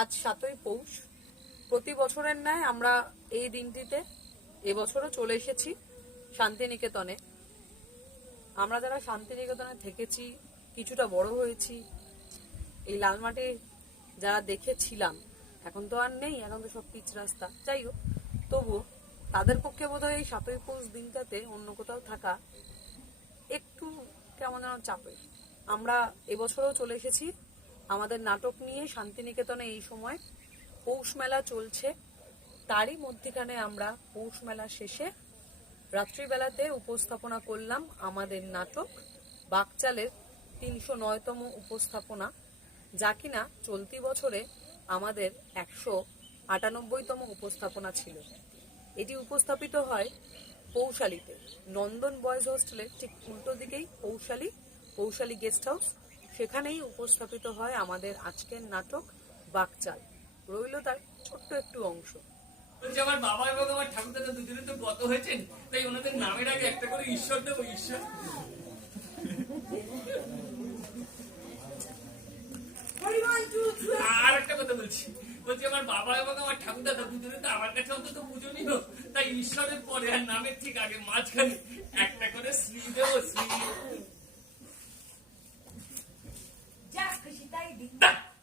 আজ 7ই পৌষ। প্রতি বছরের ন্যায় আমরা এই দিনটিতে এবছরও চলে এসেছি শান্তিনিকেতনে। আমরা যারা শান্তিনিকেতনে থেকেছি, কিছুটা বড় হয়েছি, এই লাল মাঠে যারা দেখেছিলাম, এখন তো আর নেই, এখন তো সব পিচ রাস্তা। যাই হোক, তবু তাদের পক্ষে বোধহয় এই 7ই পৌষ দিনটাতে অন্য কোথাও থাকা একটু কেমন যেন চাপের। আমরা এবছরও চলে এসেছি আমাদের নাটক নিয়ে শান্তিনিকেতনে। এই সময় পৌষ মেলা চলছে, তারই মধ্যখানে আমরা পৌষ মেলা শেষে রাত্রিবেলাতে উপস্থাপনা করলাম আমাদের নাটক বাকচালের 309তম উপস্থাপনা, যা কিনা চলতি বছরে আমাদের 198তম উপস্থাপনা ছিল। এটি উপস্থাপিত হয় পৌশালীতে, নন্দন বয়েজ হোস্টেলের ঠিক উল্টো দিকেই পৌশালী গেস্ট হাউস, সেখানেই উপস্থাপিত হয় আমাদের আজকের নাটক বাকচাল। রইল তার ছোট্ট একটু অংশ। আমার বাবা এবং আমার ঠাকুরদাদা দুজনে তো গত হয়েছেন, তাই ওনাদের নামের আগে একটা করে ঈশ্বর দেবো। ঈশ্বর। আর একটা কথা বলছি, আমার বাবা এবং আমার ঠাকুরদাদা দুজনে তো আমার কাছে অন্তত পুজো নিল, তাই ঈশ্বরের পরে আর নামের ঠিক আগে মাঝখানে একটা করে শ্রী দেবো। শ্রী